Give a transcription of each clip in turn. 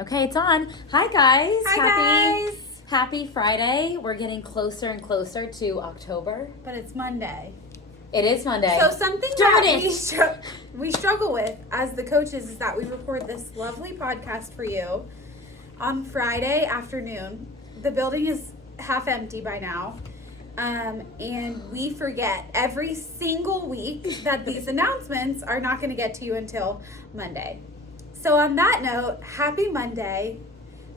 Okay, it's on. Hi, guys. Hi, guys. Happy Friday. We're getting closer and closer to October. But it's Monday. It is Monday. So something that we struggle with as the coaches is that we record this lovely podcast for you on Friday afternoon. The building is half empty by now. And we forget every single week that these announcements are not going to get to you until Monday. So on that note, happy Monday.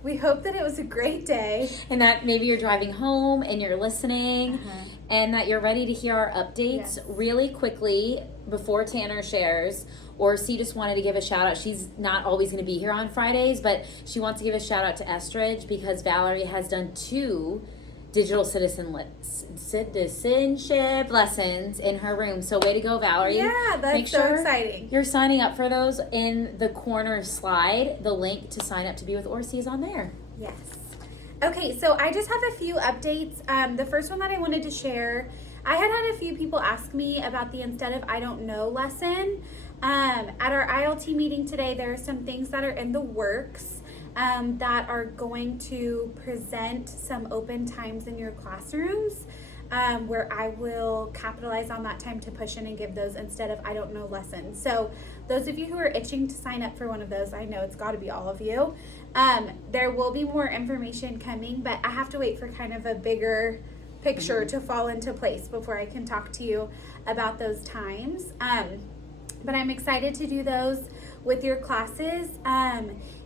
We hope that it was a great day. And that maybe you're driving home and you're listening and that you're ready to hear our updates really quickly before Tanner shares. Or C just wanted to give a shout out. She's not always going to be here on Fridays, but she wants to give a shout out to Estridge because Valerie has done 2 digital citizenship lessons in her room. So way to go, Valerie. Yeah, that's so exciting. You're signing up for those in the corner slide. The link to sign up to be with Orsi is on there. Yes. Okay, so I just have a few updates. The first one that I wanted to share, I had a few people ask me about the Instead of I Don't Know lesson. At our ILT meeting today, there are some things that are in the works. That are going to present some open times in your classrooms where I will capitalize on that time to push in and give those Instead of I Don't Know lessons. So those of you who are itching to sign up for one of those, I know it's got to be all of you. There will be more information coming, but I have to wait for kind of a bigger picture to fall into place before I can talk to you about those times. But I'm excited to do those with your classes.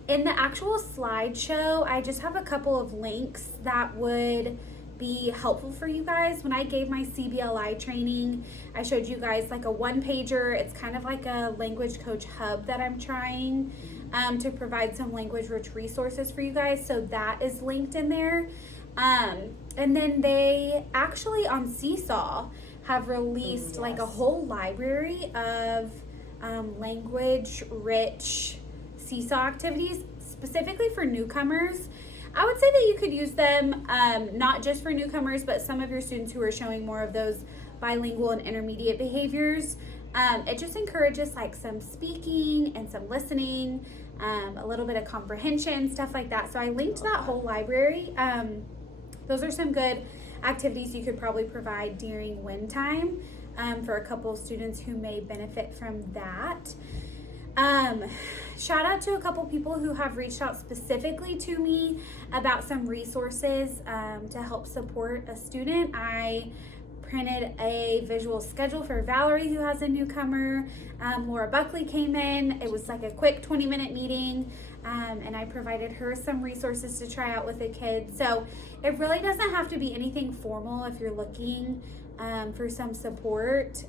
In the actual slideshow, I just have a couple of links that would be helpful for you guys. When I gave my CBLI training, I showed you guys like a 1-pager. It's kind of like a language coach hub that I'm trying to provide some language-rich resources for you guys. So that is linked in there. And then they actually on Seesaw have released like a whole library of language-rich Seesaw activities specifically for newcomers. I would say that you could use them not just for newcomers, but some of your students who are showing more of those bilingual and intermediate behaviors. It just encourages like some speaking and some listening, a little bit of comprehension, stuff like that. So I linked that whole library. Those are some good activities you could probably provide during WIN time for a couple of students who may benefit from that. Shout out to a couple people who have reached out specifically to me about some resources to help support a student. I printed a visual schedule for Valerie who has a newcomer. Laura Buckley came in. It was like a quick 20-minute meeting and I provided her some resources to try out with the kids. So it really doesn't have to be anything formal if you're looking for some support.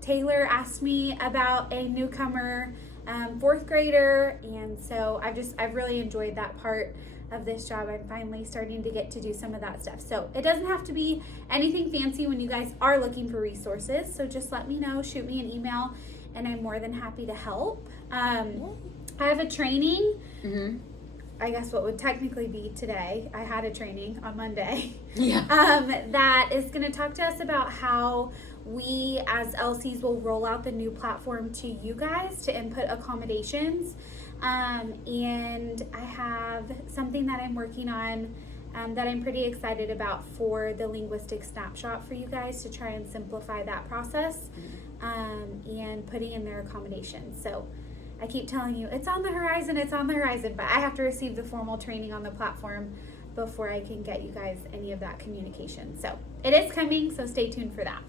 Taylor asked me about a newcomer 4th grader, and so I've really enjoyed that part of this job. I'm finally starting to get to do some of that stuff. So it doesn't have to be anything fancy when you guys are looking for resources. So just let me know, shoot me an email, and I'm more than happy to help. I have a training. I guess what would technically be today. I had a training on Monday. That is going to talk to us about how we as LCs will roll out the new platform to you guys to input accommodations. And I have something that I'm working on that I'm pretty excited about for the linguistic snapshot for you guys to try and simplify that process and putting in their accommodations. So I keep telling you, it's on the horizon, but I have to receive the formal training on the platform before I can get you guys any of that communication. So it is coming, so stay tuned for that.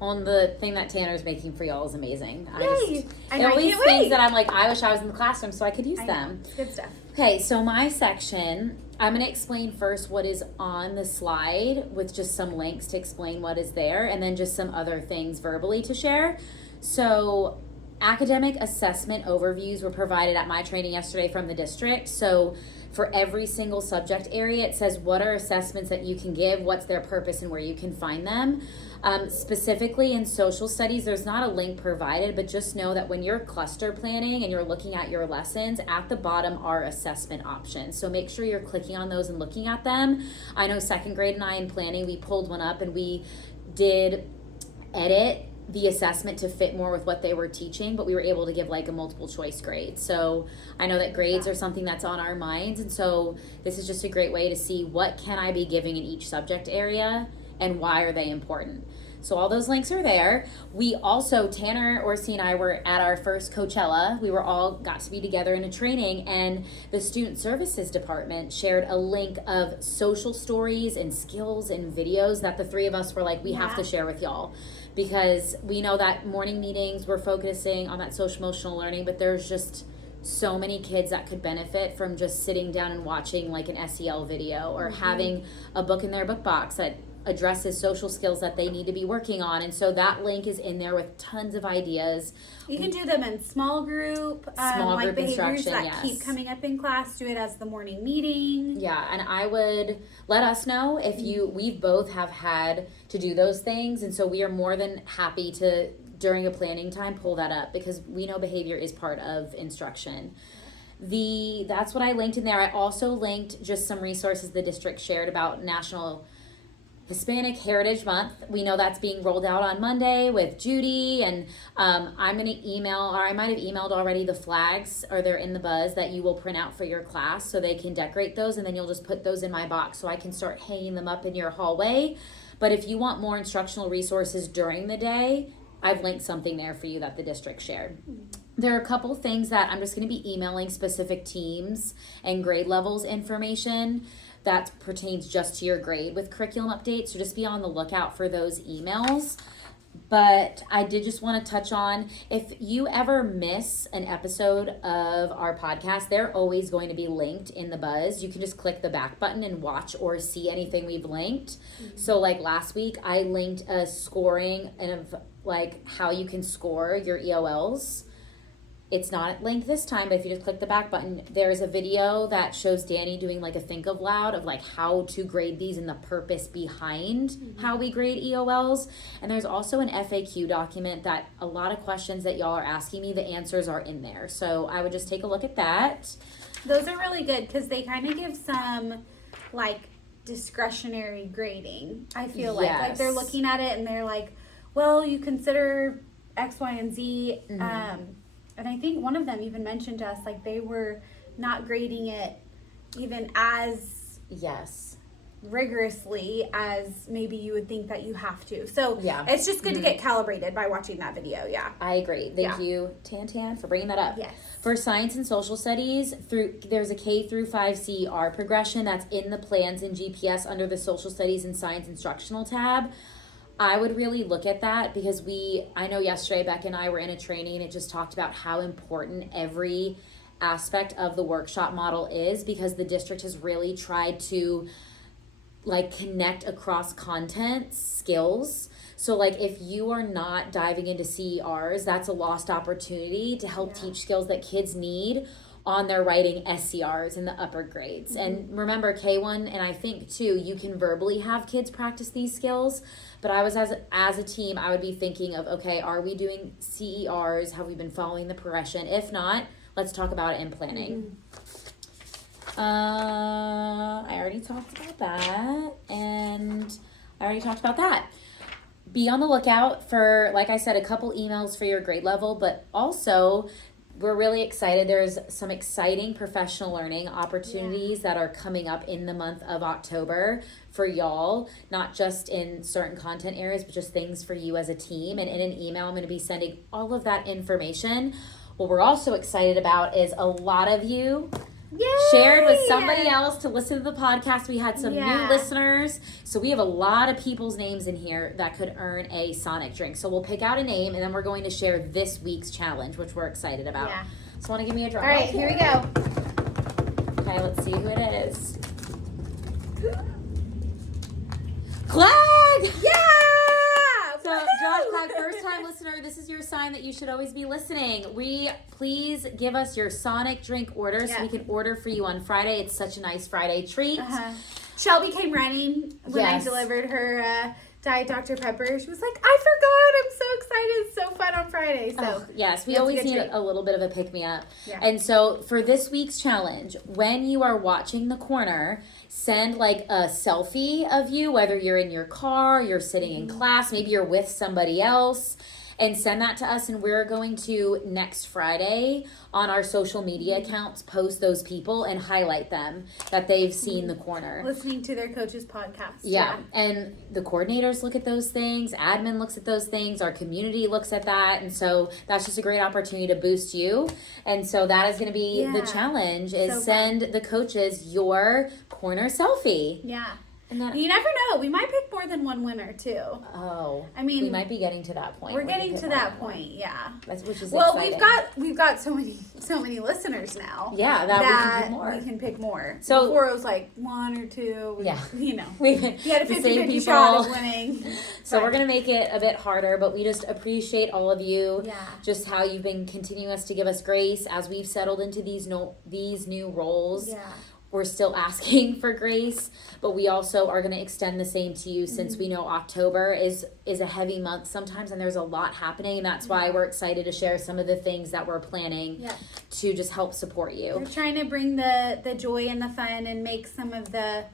On the thing that Tanner's making for y'all is amazing. Yay! There are always things that I'm like, I wish I was in the classroom so I could use them. It's good stuff. Okay, so my section, I'm going to explain first what is on the slide with just some links to explain what is there, and then just some other things verbally to share. So academic assessment overviews were provided at my training yesterday from the district. So for every single subject area, it says what are assessments that you can give, what's their purpose, and where you can find them. Specifically in social studies, there's not a link provided, but just know that when you're cluster planning and you're looking at your lessons, at the bottom are assessment options. So make sure you're clicking on those and looking at them. I know 2nd grade and I in planning, we pulled one up and we did edit the assessment to fit more with what they were teaching, but we were able to give like a multiple choice grade. So I know that grades are something that's on our minds, and so this is just a great way to see what can I be giving in each subject area and why are they important. So all those links are there. We also, Tanner, Orsi, and I were at our first Coachella. We were all got to be together in a training, and the Student Services Department shared a link of social stories and skills and videos that the three of us were like, we have to share with y'all. Because we know that morning meetings, we're focusing on that social emotional learning, but there's just so many kids that could benefit from just sitting down and watching like an SEL video or having a book in their book box that addresses social skills that they need to be working on. And so that link is in there with tons of ideas. You can do them in small group like behaviors that keep coming up in class. Do it as the morning meeting. Yeah, and I would let us know if we both have had to do those things, and so we are more than happy to, during a planning time, pull that up, because we know behavior is part of instruction. That's what I linked in there. I also linked just some resources the district shared about National Hispanic Heritage Month. We know that's being rolled out on Monday with Judy, and I'm going to email, or I might have emailed already, the flags, or they're in the buzz, that you will print out for your class so they can decorate those, and then you'll just put those in my box so I can start hanging them up in your hallway. But if you want more instructional resources during the day, I've linked something there for you that the district shared. There are a couple things that I'm just going to be emailing specific teams and grade levels information that pertains just to your grade with curriculum updates, so just be on the lookout for those emails. But I did just want to touch on, if you ever miss an episode of our podcast, they're always going to be linked in the buzz. You can just click the back button and watch or see anything we've linked. So like last week, I linked a scoring of like how you can score your EOLs. It's not linked this time, but if you just click the back button, there's a video that shows Danny doing like a think of loud of like how to grade these and the purpose behind how we grade EOLs. And there's also an FAQ document that a lot of questions that y'all are asking me, the answers are in there. So I would just take a look at that. Those are really good because they kind of give some like discretionary grading. I feel like they're looking at it and they're like, well, you consider X, Y, and Z. And I think one of them even mentioned to us, like, they were not grading it even as rigorously as maybe you would think that you have to. So it's just good to get calibrated by watching that video. I agree. Thank you, Tan, for bringing that up. Yes. For science and social studies, there's a K through 5 CER progression that's in the plans in GPS under the social studies and science instructional tab. I would really look at that because I know yesterday Becca and I were in a training and it just talked about how important every aspect of the workshop model is, because the district has really tried to like connect across content skills. So like if you are not diving into CERs, that's a lost opportunity to help teach skills that kids need on their writing SCRs in the upper grades. And remember, K1 and I think too, you can verbally have kids practice these skills, but I was as a team, I would be thinking of, okay, are we doing CERs? Have we been following the progression? If not, let's talk about it in planning. I already talked about that, and I already talked about that. Be on the lookout for, like I said, a couple emails for your grade level, but also we're really excited. There's some exciting professional learning opportunities that are coming up in the month of October for y'all, not just in certain content areas, but just things for you as a team. And in an email, I'm going to be sending all of that information. What we're also excited about is a lot of you shared with somebody else to listen to the podcast. We had some new listeners. So we have a lot of people's names in here that could earn a Sonic drink. So we'll pick out a name and then we're going to share this week's challenge, which we're excited about. So want to give me a drum? All right, here we go. Okay, let's see who it is. Clag! Yeah! So Josh Clag, first time listener, this is your sign that you should always be listening. Please give us your Sonic drink order so we can order for you on Friday. It's such a nice Friday treat. Shelby came running when I delivered her Diet Dr. Pepper. She was like, I forgot. I'm so excited. It's so fun on Friday. So yes, we always need a little bit of a pick-me-up. And so for this week's challenge, when you are watching The Corner, send like a selfie of you, whether you're in your car, you're sitting in class, maybe you're with somebody else, and send that to us, and we're going to next Friday on our social media accounts post those people and highlight them that they've seen the corner. Listening to their coach's podcast. Yeah. And the coordinators look at those things, admin looks at those things, our community looks at that, and so that's just a great opportunity to boost you. And so that is going to be the challenge, is So send the coaches your corner selfie. Yeah. And then, You never know. We might pick more than one winner too. oh, I mean, we might be getting to that point. we're where we getting pick to more that than one. point. Yeah. Which is Well, exciting. we've got so many listeners now. Yeah, that we can pick more. We can pick more. So- before it was like one or two. Yeah. You know. We You had a the same 50-50 shot of people. winning. So we're going to make it a bit harder, but we just appreciate all of you. Yeah. Just how you've been continuous to give us grace as we've settled into these new roles. Yeah. We're still asking for grace, but we also are going to extend the same to you, since we know October is a heavy month sometimes, and there's a lot happening, and that's why we're excited to share some of the things that we're planning Yeah. to just help support We're you. trying to bring the joy and the fun and make some of the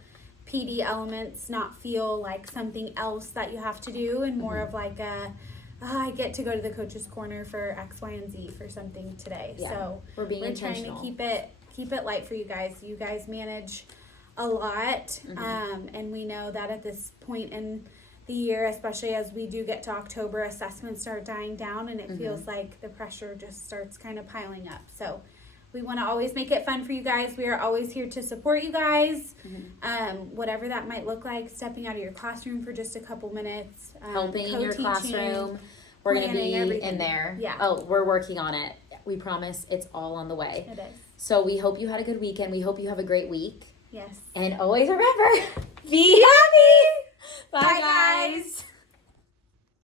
PD elements not feel like something else that you have to do, and more of like I get to go to the coach's corner for X, Y, and Z for something today. Yeah. So We're being we're trying intentional. to keep it light for you guys. You guys manage a lot, and we know that at this point in the year, especially as we do get to October, assessments start dying down, and it feels like the pressure just starts kind of piling up. So we want to always make it fun for you guys. We are always here to support you guys, whatever that might look like. Stepping out of your classroom for just a couple minutes, Helping in your co-teaching. classroom. We're going to planning be everything. in there. Yeah. Oh, we're working on it. We promise it's all on the way. It is. So we hope you had a good weekend. We hope you have a great week. Yes. And always remember, be happy. Bye, Bye, guys. guys.